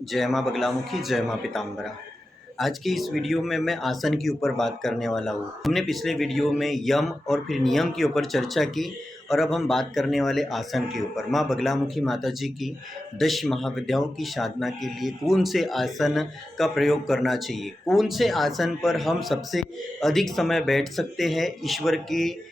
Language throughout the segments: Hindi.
जय माँ बगलामुखी, जय माँ पीताम्बरा। आज की इस वीडियो में मैं आसन के ऊपर बात करने वाला हूँ। हमने पिछले वीडियो में यम और फिर नियम के ऊपर चर्चा की और अब हम बात करने वाले आसन के ऊपर। माँ बगलामुखी माता जी की 10 महाविद्याओं की साधना के लिए कौन से आसन का प्रयोग करना चाहिए, कौन से आसन पर हम सबसे अधिक समय बैठ सकते हैं, ईश्वर के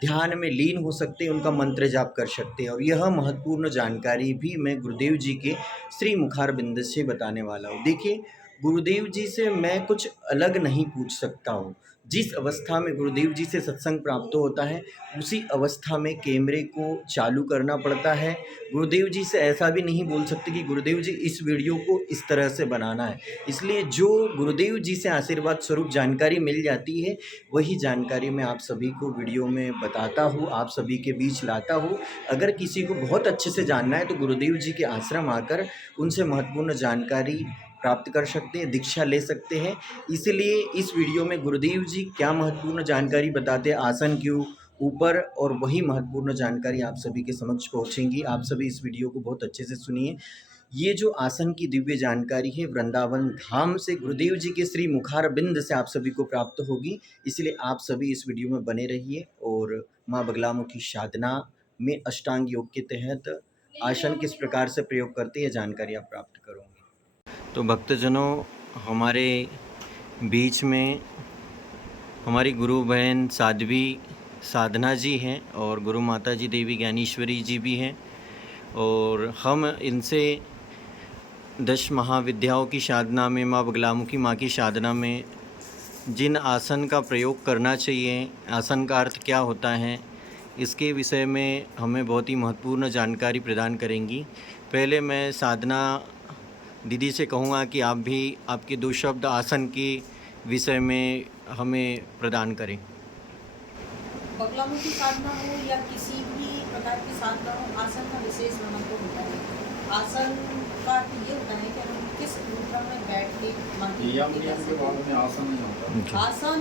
ध्यान में लीन हो सकते हैं, उनका मंत्र जाप कर सकते हैं। और यह महत्वपूर्ण जानकारी भी मैं गुरुदेव जी के श्री मुखारबिंद से बताने वाला हूँ। देखिए, गुरुदेव जी से मैं कुछ अलग नहीं पूछ सकता हूँ। जिस अवस्था में गुरुदेव जी से सत्संग प्राप्त होता है, उसी अवस्था में कैमरे को चालू करना पड़ता है। गुरुदेव जी से ऐसा भी नहीं बोल सकते कि गुरुदेव जी इस वीडियो को इस तरह से बनाना है। इसलिए जो गुरुदेव जी से आशीर्वाद स्वरूप जानकारी मिल जाती है, वही जानकारी मैं आप सभी को वीडियो में बताता हूँ, आप सभी के बीच लाता हूँ। अगर किसी को बहुत अच्छे से जानना है तो गुरुदेव जी के आश्रम आकर उनसे महत्वपूर्ण जानकारी प्राप्त कर सकते हैं, दीक्षा ले सकते हैं। इसलिए इस वीडियो में गुरुदेव जी क्या महत्वपूर्ण जानकारी बताते हैं आसन के ऊपर, और वही महत्वपूर्ण जानकारी आप सभी के समक्ष पहुंचेंगी। आप सभी इस वीडियो को बहुत अच्छे से सुनिए। ये जो आसन की दिव्य जानकारी है, वृंदावन धाम से गुरुदेव जी के श्री मुखारबिंद से आप सभी को प्राप्त होगी। इसलिए आप सभी इस वीडियो में बने रहिए और माँ बगलामुखी साधना में अष्टांग योग के तहत आसन किस प्रकार से प्रयोग करते हैं, जानकारी आप प्राप्त करोगे। तो भक्तजनों, हमारे बीच में हमारी गुरु बहन साध्वी साधना जी हैं और गुरु माता जी देवी ज्ञानेश्वरी जी भी हैं, और हम इनसे 10 महाविद्याओं की साधना में, माँ बगलामुखी माँ की साधना में जिन आसन का प्रयोग करना चाहिए, आसन का अर्थ क्या होता है, इसके विषय में हमें बहुत ही महत्वपूर्ण जानकारी प्रदान करेंगी। पहले मैं साधना दीदी से कहूँगा कि आप भी आपके 2 शब्द आसन के विषय में हमें प्रदान करें। बगलामुखी साधना हो या किसी भी प्रकार की साधना हो, आसन का विशेष महत्व होता है। आसन का अर्थ ये होता है कि हम किस मुद्रा में बैठ के मन की पूर्ति कर सकते हैं। में आसन नहीं होता। आसन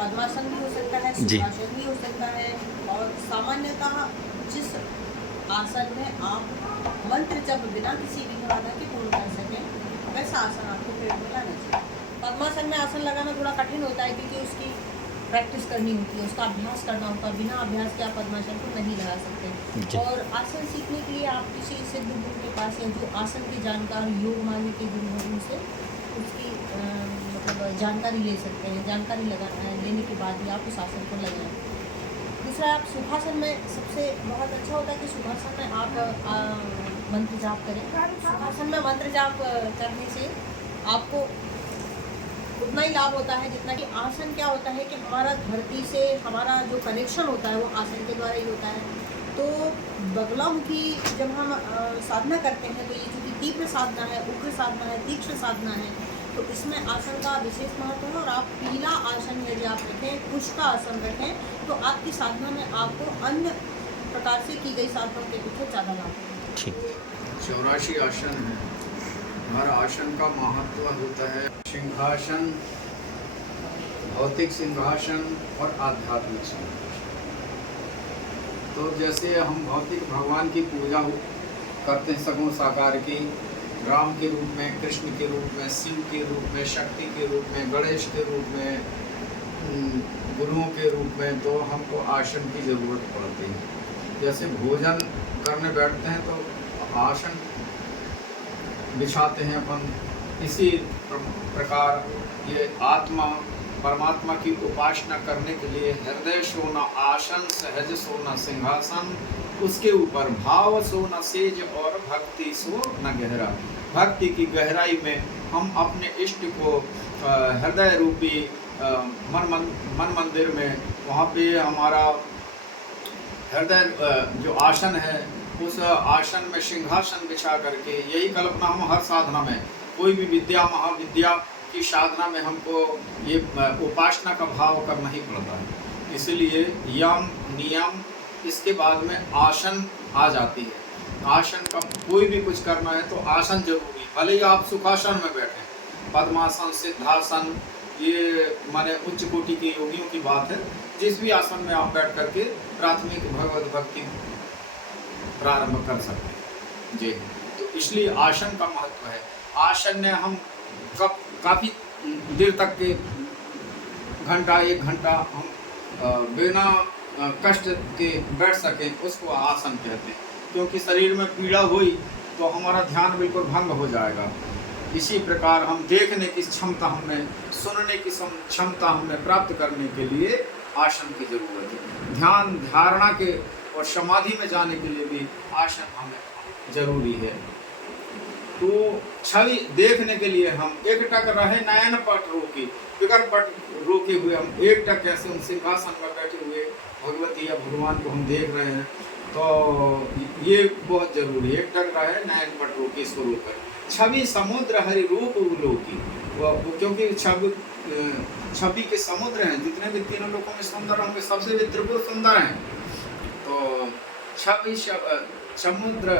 पद्मासन भी हो सकता है, जी। सिंहासन भी हो सकता है, और सामान्यतः जिस आसन में आप मंत्र जब बिना किसी विघ्न बाधा के पूर्ण कर सकें, वैसा आसन आपको प्रयोग में लाना चाहिए। पद्मासन में आसन लगाना थोड़ा कठिन होता है क्योंकि उसकी प्रैक्टिस करनी होती है, उसका अभ्यास करना होता है। बिना अभ्यास के आप पद्मासन को नहीं लगा सकते। और आसन सीखने के लिए आप किसी सिद्ध गुरु के पास या जो आसन के जानकार योग मार्ग के गुरु हैं उनसे उसकी मतलब जानकारी ले सकते हैं। जानकारी लेने के बाद ही आप उस आसन को लगाएं। दूसरा, आप सुखासन में सबसे बहुत अच्छा होता है कि सुखासन में आप मंत्र जाप करें। सुखासन में मंत्र जाप करने से आपको उतना ही लाभ होता है जितना कि आसन क्या होता है कि हमारा धरती से हमारा जो कनेक्शन होता है वो आसन के द्वारा ही होता है। तो बगलामुखी जब हम साधना करते हैं तो ये जो कि तीव्र साधना है, उग्र साधना है, तीक्ष्ण साधना है, तो इसमें आसन का विशेष महत्व है। और आप पीला आसन यदि आप रखें, कुश का आसन रखें, तो आपकी साधना में आपको अन्य प्रकार से की गई साधनाओं के पीछे ज़्यादा लाभ होगा। ठीक। 84 आसन है। हर आसन का महत्व होता है। सिंहासन, भौतिक सिंहासन और आध्यात्मिक सिंहासन। तो जैसे हम भौतिक भगवान की पूजा करते हैं सगुण साकार की, राम के रूप में, कृष्ण के रूप में, शिव के रूप में, शक्ति के रूप में, गणेश के रूप में, गुरुओं के रूप में, तो हमको आसन की ज़रूरत पड़ती है। जैसे भोजन करने बैठते हैं तो आसन बिछाते हैं अपन। इसी प्रकार ये आत्मा परमात्मा की उपासना करने के लिए हृदय सोना आसन, सहज सोना सिंहासन, उसके ऊपर भाव सोना सेज और भक्ति सो न गहरा। भक्ति की गहराई में हम अपने इष्ट को हृदय रूपी मन मंदिर में, वहाँ पे हमारा हृदय जो आसन है, उस आसन में सिंहासन बिछा करके, यही कल्पना हम हर साधना में, कोई भी विद्या महाविद्या की साधना में हमको ये उपासना का भाव करना ही पड़ता है। इसलिए यम नियम, इसके बाद में आसन आ जाती है। आसन का कोई भी कुछ करना है तो आसन जरूरी, भले ही आप सुखासन में बैठें, पद्मासन, सिद्धासन, ये माने उच्च कोटि के योगियों की बात है। जिस भी आसन में आप बैठ करके प्राथमिक भगवत भक्ति प्रारंभ कर सकते हैं जी। तो इसलिए आसन का महत्व है। आसन में हम काफ़ी देर तक के घंटा 1 घंटा हम बिना कष्ट के बैठ सकें, उसको आसन कहते हैं। क्योंकि शरीर में पीड़ा हुई तो हमारा ध्यान बिल्कुल भंग हो जाएगा। इसी प्रकार हम देखने की क्षमता हमें, सुनने की क्षमता हमें प्राप्त करने के लिए आसन की जरूरत है। ध्यान धारणा के और समाधि में जाने के लिए भी आसन हमें जरूरी है। तो छवि देखने के लिए हम एकटक रहे नयन पट रोके, बिगर पट रोके हुए हम एकटक कैसे हम सिंहासन पर बैठे हुए भगवती या भगवान को हम देख रहे हैं, तो ये बहुत जरूरी है। एकटक रहे नयन पट रोके, इसको रोक कर छवि समुद्र हरि रूप उलोकी, क्योंकि छवि के समुद्र हैं, जितने भी तीनों लोगों में सुंदर होंगे सबसे भी त्रिपुर सुंदर हैं। तो छवि समुद्र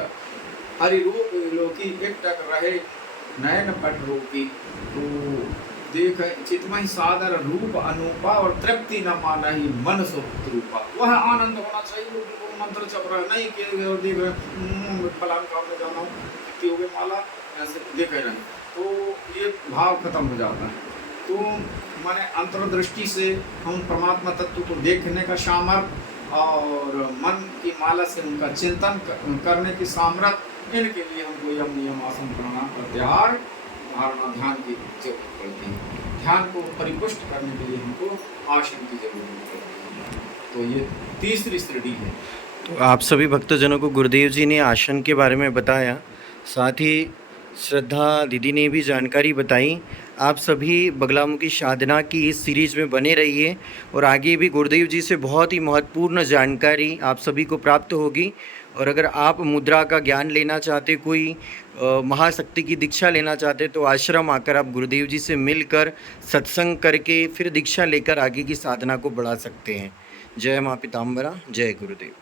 हरि रूप लोकी, एकटक रहे नयन पट रोकी। तो देख चितमहि सादर रूप अनूपा, और तृप्ति न मानहि मन सुख रूपा। वह आनंद होना चाहिए, बिल्कुल मंत्र चप रहा नहीं कि देख रहे फलान काम में जाना हो, कितनी हो गई माला, ऐसे देख रहे, तो ये भाव खत्म हो जाता है। तो माने अंतर्दृष्टि से हम परमात्मा तत्व को देखने का सामर्थ्य और मन की माला से उनका चिंतन करने की सामर्थ्य, इनके लिए हमको यम नियम आसन प्राणायाम प्रत्याहार धारणा ध्यान की जरूरत पड़ती है। ध्यान को परिपुष्ट करने के लिए हमको आसन की जरूरत पड़ती है। तो ये तीसरी श्रेणी है। तो आप सभी भक्तजनों को गुरुदेव जी ने आसन के बारे में बताया, साथ ही श्रद्धा दीदी ने भी जानकारी बताई। आप सभी बगलामुखी साधना की इस सीरीज़ में बने रहिए और आगे भी गुरुदेव जी से बहुत ही महत्वपूर्ण जानकारी आप सभी को प्राप्त होगी। और अगर आप मुद्रा का ज्ञान लेना चाहते, कोई महाशक्ति की दीक्षा लेना चाहते, तो आश्रम आकर आप गुरुदेव जी से मिलकर सत्संग करके फिर दीक्षा लेकर आगे की साधना को बढ़ा सकते हैं। जय माँ पीताम्बरा, जय गुरुदेव।